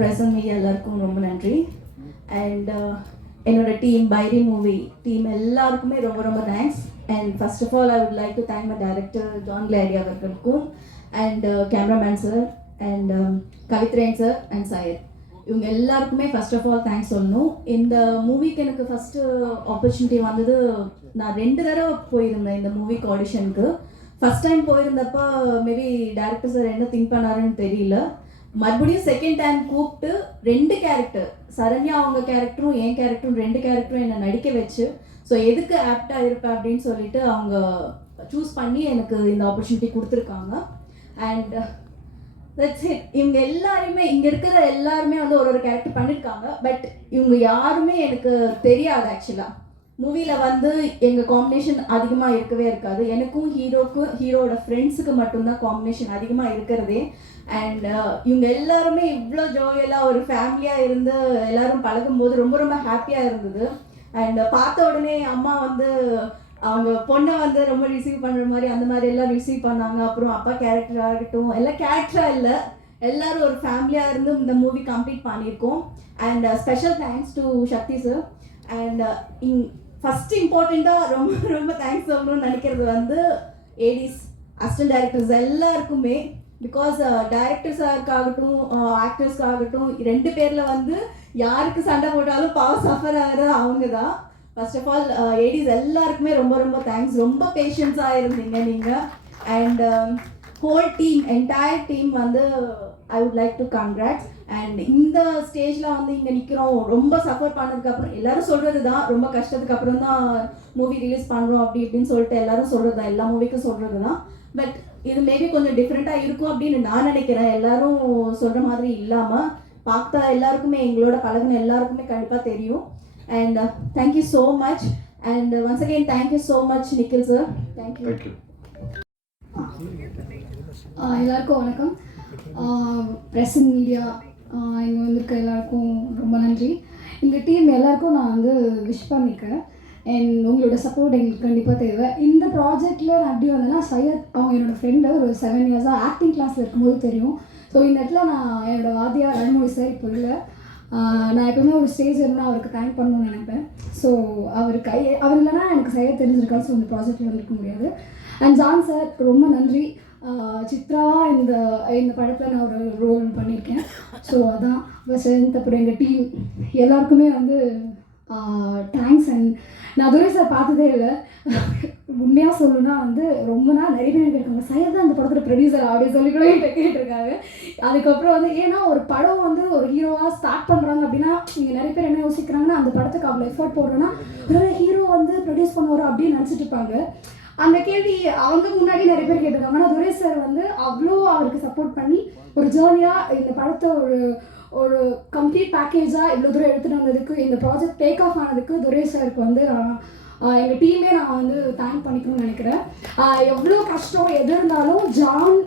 Present media எல்லாருக்கும் ரொம்ப நன்றி. அண்ட் என்னோட டீம் பைரி மூவி டீம் எல்லாருக்குமே ரொம்ப ரொம்ப thanks. And first of all I would like to thank my director John Clary அவர்களுக்கும் அண்ட் கேமராமேன் சார் அண்ட் கவித்ரேன் சார் அண்ட் சையத், இவங்க எல்லாருக்குமே ஃபர்ஸ்ட் ஆஃப் ஆல் தேங்க்ஸ் சொல்லணும். இந்த மூவிக்கு எனக்கு ஃபஸ்ட்டு ஆப்பர்ச்சுனிட்டி வந்தது, நான் 2 தடவை போயிருந்தேன் இந்த மூவிக்கு ஆடிஷனுக்கு. ஃபஸ்ட் டைம் போயிருந்தப்போ மேபி டேரக்டர் சார் என்ன திங்க் பண்ணாருன்னு தெரியல. மறுபடியும் செகண்ட் டைம் கூப்பிட்டு 2 கேரக்டர், சரண்யா அவங்க கேரக்டரும் என் கேரக்டரும் 2 கேரக்டரும் என்னை நடிக்க வச்சு, ஸோ எதுக்கு ஆப்டாக இருப்பேன் அப்படின்னு சொல்லிட்டு அவங்க சூஸ் பண்ணி எனக்கு இந்த ஆப்பர்ச்சுனிட்டி கொடுத்துருக்காங்க. And that's it. இவங்க எல்லாருமே இங்கே இருக்கிற எல்லாருமே வந்து ஒரு கேரக்டர் பண்ணியிருக்காங்க. பட் இவங்க யாருமே எனக்கு தெரியாது. ஆக்சுவலாக மூவியில் வந்து எங்கள் காம்பினேஷன் அதிகமாக இருக்கவே இருக்காது. எனக்கும் ஹீரோவோட ஃப்ரெண்ட்ஸுக்கு மட்டும்தான் காம்பினேஷன் அதிகமாக இருக்கிறதே. அண்ட் இவங்க எல்லாருமே இவ்வளோ ஜோவியலாக ஒரு ஃபேமிலியாக இருந்து எல்லோரும் பழகும்போது ரொம்ப ரொம்ப ஹாப்பியாக இருந்தது. அண்ட் பார்த்த உடனே அம்மா வந்து அவங்க பொண்ணை வந்து ரொம்ப ரிசீவ் பண்ணுற மாதிரி அந்த மாதிரி எல்லாம் ரிசீவ் பண்ணாங்க. அப்புறம் அப்பா கேரக்டராக இருக்கட்டும், எல்லாம் கேரக்டராக இல்லை, எல்லோரும் ஒரு ஃபேமிலியாக இருந்து இந்த மூவி கம்ப்ளீட் பண்ணியிருக்கோம். And special thanks to Sakthi sir. And first இம்பார்ட்டண்ட்டாக ரொம்ப ரொம்ப தேங்க்ஸ் சொல்லணும்னு நினைக்கிறது வந்து ஏடிஸ், அசிஸ்டன்ட் டைரக்டர்ஸ் எல்லாருக்குமே. பிகாஸ் டைரக்டர்ஸாகட்டும் ஆக்டர்ஸ்க்காகட்டும் 2 பேரில் வந்து யாருக்கு சண்டை போட்டாலும் பவர் சஃபர் ஆகிறது அவங்க தான். ஃபர்ஸ்ட் ஆஃப் ஆல் ஏடிஸ் எல்லாருக்குமே ரொம்ப ரொம்ப தேங்க்ஸ். ரொம்ப பேஷன்ஸாக இருந்தீங்க நீங்கள். And whole team, entire team வந்து I would like to congrats. And இந்த ஸ்டேஜில் வந்து இங்கே நிற்கிறோம், ரொம்ப சப்போர்ட் பண்ணதுக்கப்புறம் எல்லோரும் சொல்கிறது தான், ரொம்ப கஷ்டத்துக்கு அப்புறம் தான் மூவி ரிலீஸ் பண்ணுறோம் அப்படி இப்படின்னு சொல்லிட்டு எல்லோரும் சொல்கிறது தான், எல்லா மூவிக்கும் சொல்கிறது தான். பட் இது மேபி கொஞ்சம் டிஃப்ரெண்ட்டாக இருக்கும் அப்படின்னு நான் நினைக்கிறேன். எல்லோரும் சொல்கிற மாதிரி இல்லாமல் பார்த்தா எல்லாருக்குமே எங்களோட பழகுன எல்லாருக்குமே கண்டிப்பாக தெரியும். And thank you so much. And once again, thank you so much, Nikhil sir. Thank you. எல்லாருக்கும் வணக்கம். ப்ரெஸ் மீடியா இங்கே வந்திருக்க எல்லாருக்கும் ரொம்ப நன்றி. இந்த டீம் எல்லாருக்கும் நான் வந்து விஷ் பண்ணிக்கிறேன். அண்ட் உங்களோட சப்போர்ட் எங்களுக்கு கண்டிப்பாக தேவை. இந்த ப்ராஜெக்டில் நான் எப்படி வந்தேன்னா, சையத் அவங்க என்னோடய ஃப்ரெண்டு, ஒரு 7 இயர்ஸாக ஆக்டிங் கிளாஸில் இருக்கும்போது தெரியும். ஸோ இந்த இடத்துல நான் என்னோடய வாத்தியார் ரன்மொழி சார் இப்போ இல்லை, நான் எப்பவுமே ஒரு ஸ்டேஜ் இருந்தால் அவருக்கு தேங்க் பண்ணணும்னு நினைப்பேன். ஸோ அவர் இல்லைன்னா எனக்கு செய்ய தெரிஞ்சிருக்காது. ஸோ இந்த ப்ராஜெக்டில் வந்துருக்க முடியாது. அண்ட் ஜான் சார் ரொம்ப நன்றி. சித்ராவாக இந்த படத்தில் நான் ஒரு ரோல் பண்ணியிருக்கேன். ஸோ அதான் வசந்த், அப்புறம் எங்கள் டீம் எல்லாருக்குமே வந்து தேங்க்ஸ். அண்ட் நான் துரை சார் பார்த்ததே இல்லை. உண்மையாக சொல்லணும்னா வந்து ரொம்ப நாள் நிறைய பேர் இருக்காங்க, சையத் தான் அந்த படத்தில் ப்ரொடியூசர் அப்படின்னு சொல்லி கூட என்கிட்ட கேட்டிருக்காங்க. அதுக்கப்புறம் வந்து ஏன்னா ஒரு படம் வந்து ஒரு ஹீரோவாக ஸ்டார்ட் பண்ணுறாங்க அப்படின்னா நீங்கள் நிறைய பேர் என்ன யோசிக்கிறாங்கன்னா, அந்த படத்துக்கு அவ்வளோ எஃபோர்ட் போடுறோன்னா ஒரு ஹீரோ வந்து ப்ரொடியூஸ் பண்ணுவாரோ அப்படின்னு நினச்சிட்டு இருப்பாங்க. அந்த கேள்வி அவங்க முன்னாடி நிறைய பேர் கேட்டிருக்காங்க. ஆனால் துரை சார் வந்து அவ்வளோ அவருக்கு சப்போர்ட் பண்ணி ஒரு ஜேர்னியாக இந்த படத்தை ஒரு கம்ப்ளீட் பேக்கேஜாக இவ்வளோ தூரம் எடுத்துகிட்டு வந்ததுக்கு, இந்த ப்ராஜெக்ட் டேக் ஆஃப் ஆனதுக்கு துரை சாருக்கு வந்து எங்கள் டீமே நான் வந்து தேங்க் பண்ணிக்கணும்னு நினைக்கிறேன். எவ்வளோ கஷ்டம் எது இருந்தாலும் ஜான்,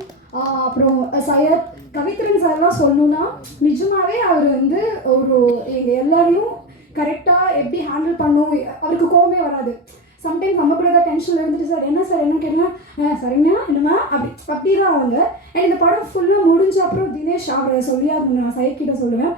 அப்புறம் சையத், கவித்ரன் சார்லாம் சொல்லணுன்னா நிஜமாகவே அவர் வந்து எங்கள் எல்லாரையும் கரெக்டாக எப்படி ஹேண்டில் பண்ணும். அவருக்கு கோவமே வராது. சம்டைம்ஸ் நம்ம கூட தான் டென்ஷனில் இருந்துட்டு சார் என்ன கேட்டேன்னா சரிங்கண்ணா என்னம்மா அப்படி தான் அவங்க. அண்ட் இந்த படம் ஃபுல்லாக முடிஞ்ச அப்புறம் தினேஷ் அவரை சொல்லியா நான் சையத்கிட்ட சொல்லுவேன்,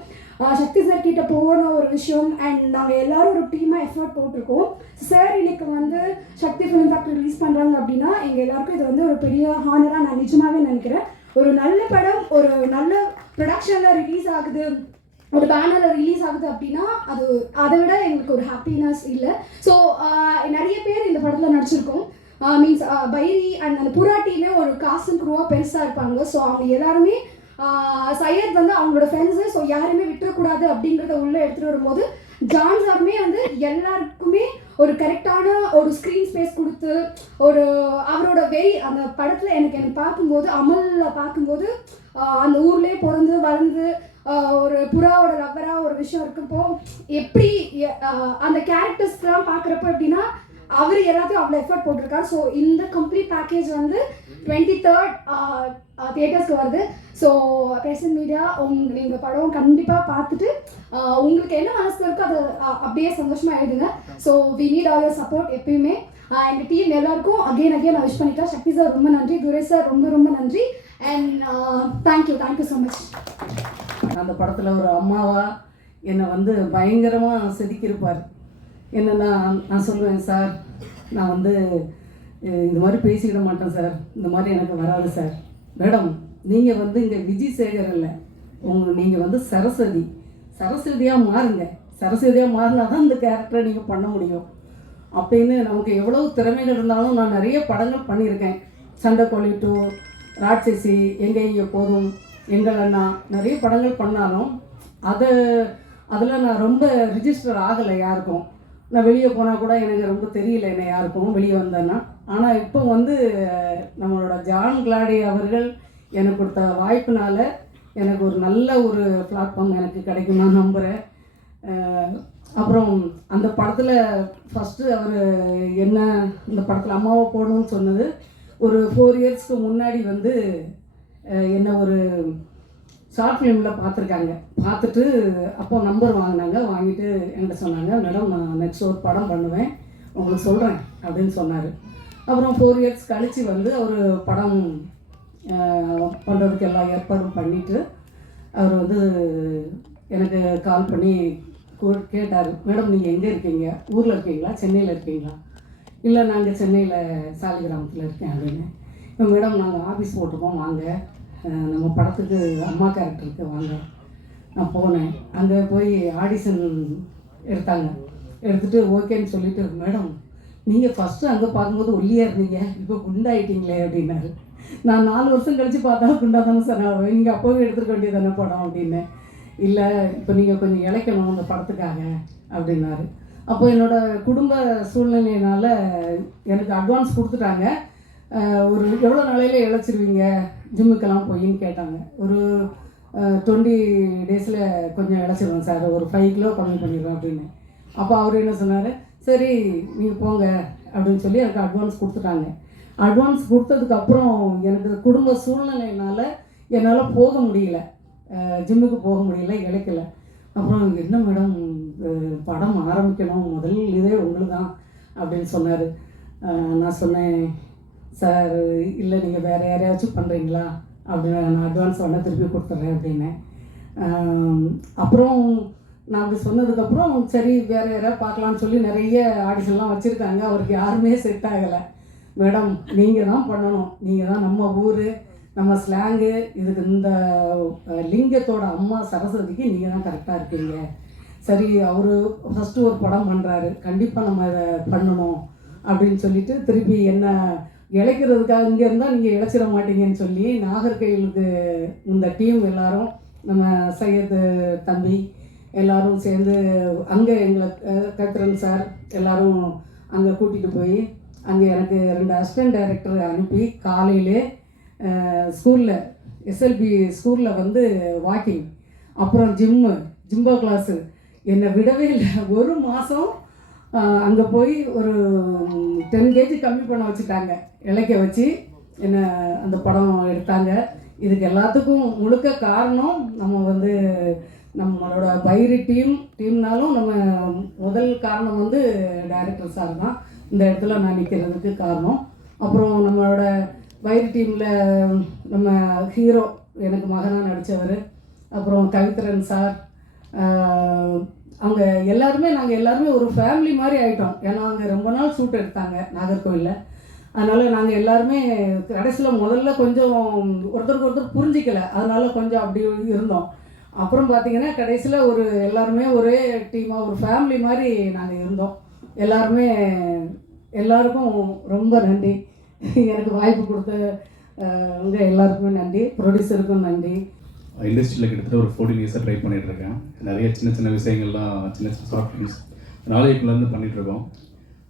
சக்தி சார் கிட்ட போன ஒரு விஷயம். அண்ட் நாங்கள் எல்லோரும் ஒரு டீமாக எஃபர்ட் போட்டிருக்கோம். சார் இன்னைக்கு வந்து சக்தி ஃபிலிம் ஃபேக்டரி ரிலீஸ் பண்ணுறாங்க அப்படின்னா எங்கள் எல்லாருக்கும் இது வந்து ஒரு பெரிய ஹானராக நான் நிஜமாகவே நினைக்கிறேன். ஒரு நல்ல படம் ஒரு நல்ல ப்ரொடக்ஷனில் ரிலீஸ் ஆகுது, ஒரு பேனரில் ரிலீஸ் ஆகுது அப்படின்னா அதை விட எங்களுக்கு ஒரு ஹாப்பினஸ் இல்லை. ஸோ நிறைய பேர் இந்த படத்தில் நடிச்சிருக்கோம். மீன்ஸ் பைரி அண்ட் அந்த புறா டீமே ஒரு காசன் குரூவாக பெருசாக இருப்பாங்க. ஸோ அவங்க எல்லாருமே சையத் வந்து அவங்களோட ஃப்ரெண்ட்ஸு, ஸோ யாருமே விட்டுறக்கூடாது அப்படிங்கிறத உள்ளே எடுத்துகிட்டு வரும்போது ஜான் சாருமே வந்து எல்லாருக்குமே ஒரு கரெக்டான ஒரு ஸ்க்ரீன் ஸ்பேஸ் கொடுத்து அவரோட அந்த படத்தில் எனக்கு பார்க்கும்போது அமலில் பார்க்கும்போது அந்த ஊர்லேயே பிறந்து வளர்ந்து ஒரு புறாவோட லவ்வராக ஒரு விஷயம் இருக்கப்போ எப்படி அந்த கேரக்டர்ஸ்லாம் பார்க்குறப்போ எப்படின்னா அவர் எல்லாத்தையும் அவ்வளோ எஃபர்ட் போட்டிருக்காரு. ஸோ இந்த கம்ப்ளீட் பேக்கேஜ் வந்து 23rd தியேட்டர்ஸ்க்கு வருது. ஸோ ப்ரெசன்ட் மீடியா நீங்கள் படம் கண்டிப்பாக பார்த்துட்டு உங்களுக்கு என்ன மனசு இருக்கோ அதை அப்படியே சந்தோஷமாக எழுதுங்க. So we need all your support எப்பயுமே. எங்கள் டீம் எல்லாருக்கும் அகெயின் நான் விஷ் பண்ணிட்டேன். சக்தி சார் ரொம்ப நன்றி, துரை சார் ரொம்ப ரொம்ப நன்றி. And thank you so much. அந்த படத்தில் ஒரு அம்மாவாக என்னை வந்து பயங்கரமாக செதுக்கியிருப்பார். என்னென்னா நான் சொல்லுவேன், சார் நான் வந்து இந்த மாதிரி பேசிக்கிட மாட்டேன் சார், இந்த மாதிரி எனக்கு வராது சார். மேடம் நீங்கள் வந்து இங்கே விஜய் சேகர் இல்லை, நீங்கள் வந்து சரஸ்வதியாக மாறுங்க, சரஸ்வதியாக மாறினா தான் இந்த கேரக்டரை நீங்கள் பண்ண முடியும் அப்படின்னு. நமக்கு எவ்வளவு திறமைகள் இருந்தாலும் நான் நிறைய படங்கள் பண்ணியிருக்கேன். சண்டைக்கோழி 2, ராட்சசி, எங்கே இங்கே போதும், எங்கள் அண்ணா, நிறைய படங்கள் பண்ணாலும் அதில் நான் ரொம்ப ரிஜிஸ்டர் ஆகலை யாருக்கும். நான் வெளியே போனால் கூட எனக்கு ரொம்ப தெரியல என்ன யாருக்கும் வெளியே வந்தேன்னா. ஆனால் இப்போ வந்து நம்மளோட ஜான் கிளாடி அவர்கள் எனக்கு கொடுத்த வாய்ப்புனால எனக்கு ஒரு நல்ல ஒரு பிளாட்ஃபார்ம் எனக்கு கிடைக்கும் நான் நம்புகிறேன். அப்புறம் அந்த படத்தில் ஃபஸ்ட்டு அவர் என்ன இந்த படத்தில் அம்மாவை போடணும்னு சொன்னது ஒரு 4 இயர்ஸ்க்கு முன்னாடி வந்து என்ன ஒரு ஷார்ட் ஃபிலிமில் பார்த்துருக்காங்க. பார்த்துட்டு அப்போ நம்பர் வாங்கிட்டு என்கிட்ட சொன்னாங்க, மேடம் நான் நெக்ஸ்ட் ஒரு படம் பண்ணுவேன் உங்களுக்கு சொல்கிறேன் அப்படின்னு சொன்னார். அப்புறம் 4 இயர்ஸ் கழித்து வந்து அவர் படம் பண்ணுறதுக்கு எல்லா ஏற்பாடும் பண்ணிவிட்டு அவர் வந்து எனக்கு கால் பண்ணி கேட்டார், மேடம் நீங்கள் எங்கே இருக்கீங்க, ஊரில் இருக்கீங்களா சென்னையில் இருக்கீங்களா? இல்லை நாங்கள் சென்னையில் சாலிகிராமத்தில் இருக்கேன் அப்படின்னு. இப்போ மேடம் நாங்கள் ஆஃபீஸ் போட்டிருக்கோம், வாங்க நம்ம படத்துக்கு அம்மா கேரக்டருக்கு வாங்க. நான் போனேன். அங்கே போய் ஆடிஷன் எடுத்துகிட்டு ஓகேன்னு சொல்லிவிட்டு, மேடம் நீங்கள் ஃபஸ்ட்டு அங்கே பார்க்கும்போது ஒல்லியாக இருந்தீங்க, இப்போ குண்டாயிட்டீங்களே அப்படின்னாரு. நான் 4 வருஷம் கழித்து பார்த்தா குண்டா தானே சார் ஆகும், நீங்கள் அப்போவே எடுத்துக்க வேண்டியது தானே படம் அப்படின்னு. இல்லை இப்போ நீங்கள் கொஞ்சம் இழைக்கணும் அந்த படத்துக்காக அப்படின்னாரு. அப்போ என்னோடய குடும்ப சூழ்நிலையினால் எனக்கு அட்வான்ஸ் கொடுத்துட்டாங்க. ஒரு எவ்வளோ நாளையில் இழைச்சிருவீங்க ஜிம்முக்கெல்லாம் போயின்னு கேட்டாங்க. ஒரு 20 டேஸில் கொஞ்சம் இழைச்சிருவேன் சார், ஒரு 5 கிலோ கம்மி பண்ணிடுவேன் அப்படின்னு. அப்போ அவர் என்ன சொன்னார், சரி நீங்கள் போங்க அப்படின்னு சொல்லி எனக்கு அட்வான்ஸ் கொடுத்துட்டாங்க. அட்வான்ஸ் கொடுத்ததுக்கப்புறம் எனக்கு குடும்ப சூழ்நிலையினால் என்னால் போக முடியல, ஜிம்முக்கு போக முடியல, இழைக்கல. அப்புறம் என்ன மேடம் படம் ஆரம்பிக்கணும், முதல் இதே உங்களுக்கு தான் அப்படின்னு சொன்னார். நான் சொன்னேன், சார் இல்லை நீங்கள் வேறு யாரையாச்சும் பண்ணுறீங்களா அப்படின்னு, நான் அட்வான்ஸ் வேணால் திருப்பி கொடுத்துட்றேன் அப்படின்னேன். அப்புறம் நான் அப்படி சொன்னதுக்கப்புறம் சரி வேறு யாராவது பார்க்கலான்னு சொல்லி நிறைய ஆடிஷன்லாம் வச்சுருக்காங்க. அவருக்கு யாருமே செட் ஆகலை. மேடம் நீங்கள் தான் பண்ணணும், நீங்கள் தான் நம்ம ஊர் நம்ம ஸ்லாங்கு, இதுக்கு இந்த லிங்கத்தோட அம்மா சரஸ்வதிக்கு நீங்கள் தான் கரெக்டாக இருக்கீங்க. சரி அவர் ஃபஸ்ட்டு ஒரு படம் பண்ணுறாரு, கண்டிப்பாக நம்ம இதை பண்ணணும் அப்படின்னு சொல்லிட்டு திருப்பி என்ன இழைக்கிறதுக்காக இங்கே இருந்தால் நீங்கள் இழைச்சிட மாட்டீங்கன்னு சொல்லி நாகர்கோயிலுக்கு இந்த டீம் எல்லோரும் நம்ம சையது தம்பி எல்லோரும் சேர்ந்து அங்கே எங்களை கத்ரன் சார் எல்லோரும் அங்கே கூட்டிகிட்டு போய் அங்கே எனக்கு 2 அசிஸ்டன்ட் டைரக்டர் அனுப்பி காலையிலே ஸ்கூலில் எஸ்எல்பி ஸ்கூலில் வந்து வாக்கிங், அப்புறம் ஜிம்பா கிளாஸு, என்னை விடவே இல்லை. ஒரு மாதம் அங்கே போய் ஒரு 10 kg கம்மி பண்ண வச்சுட்டாங்க, இழைக்க வச்சு என்னை அந்த படம் எடுத்தாங்க. இதுக்கு எல்லாத்துக்கும் முழுக்க காரணம் நம்ம வந்து நம்மளோட பைரி டீம்னாலும் நம்ம முதல் காரணம் வந்து டைரக்டர் சார் தான் இந்த இடத்துல நான் நிற்கிறதுக்கு காரணம். அப்புறம் நம்மளோட பைரி டீமில் நம்ம ஹீரோ எனக்கு மகனாக நடித்தவர், அப்புறம் கவித்ரன் சார், அவங்க நாங்கள் எல்லாருமே ஒரு ஃபேமிலி மாதிரி ஆகிட்டோம். ஏன்னா அங்கே ரொம்ப நாள் ஷூட் எடுத்தாங்க நாகர்கோவிலில். அதனால் நாங்கள் எல்லாருமே கடைசியில் முதல்ல கொஞ்சம் ஒருத்தருக்கு ஒருத்தர் புரிஞ்சிக்கலை, அதனால் கொஞ்சம் அப்படி இருந்தோம். அப்புறம் பார்த்திங்கன்னா கடைசியில் எல்லாருமே ஒரே டீமாக ஒரு ஃபேமிலி மாதிரி நாங்கள் இருந்தோம். எல்லாருக்கும் ரொம்ப நன்றி. எனக்கு வாய்ப்பு கொடுத்த எல்லாருக்குமே நன்றி, ப்ரொடியூசருக்கும் நன்றி. இண்டஸ்ட்ரியில் கிட்டத்தட்ட ஒரு 14 இயர்ஸாக ட்ரை பண்ணிகிட்ருக்கேன். நிறைய சின்ன விஷயங்கள்லாம் சின்ன ஷார்ட் ஃபிலிம்ஸ் நாளைக்குள்ளேருந்து பண்ணிகிட்ருக்கோம்.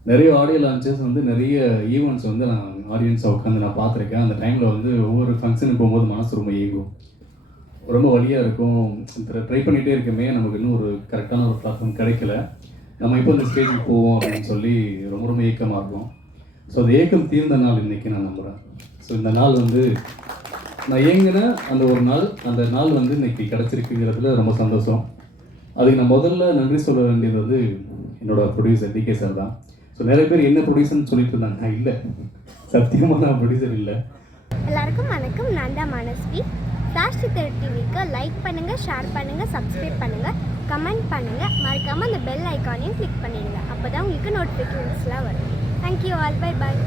நிறைய ஆடியோ லான்ச்சஸ் வந்து நிறைய ஈவெண்ட்ஸ் வந்து நான் ஆடியன்ஸை உட்காந்து நான் பார்த்துருக்கேன். அந்த டைமில் வந்து ஒவ்வொரு ஃபங்க்ஷனுக்கு போகும்போது மனசு ரொம்ப ஏங்கும், ரொம்ப வலியாக இருக்கும். ட்ரை பண்ணிகிட்டே இருக்கமே, நமக்கு இன்னும் ஒரு கரெக்டான ஒரு பிளாட்ஃபார்ம் கிடைக்கல, நம்ம இப்போ இந்த ஸ்டேஜுக்கு போவோம் அப்படின்னு சொல்லி ரொம்ப ஏக்கமாக இருக்கும். ஸோ அந்த ஏக்கம் தீர்ந்த நாள் இன்றைக்கி நான் நம்புகிறேன். ஸோ இந்த நாள் வந்து நான் ஏங்கின அந்த ஒரு நாள், அந்த நாள் வந்து இன்றைக்கி கிடச்சிருக்குங்கிறதுல ரொம்ப சந்தோஷம். அதுக்கு நான் முதல்ல நன்றி சொல்ல வேண்டியது வந்து என்னோடய ப்ரொடியூசர் DK சார் தான். ஸோ நிறைய பேர் என்ன ப்ரொடியூசர்னு சொல்லிட்டு இருந்தாங்க, நான் இல்லை, சத்தியமாக நான் ப்ரொடியூசர் இல்லை. எல்லாருக்கும் வணக்கம். நான் தான் மனஸ்வி. ஸ்டார் சித்தர் டிவிக்கு லைக் பண்ணுங்கள், ஷேர் பண்ணுங்கள், சப்ஸ்கிரைப் பண்ணுங்கள், கமெண்ட் பண்ணுங்கள். மறக்காமல் அந்த பெல் ஐக்கானையும் கிளிக் பண்ணிடுங்க. அப்போ தான் உங்களுக்கு நோட்டிஃபிகேஷன்ஸ்லாம் வரும். Thank you all. Bye bye.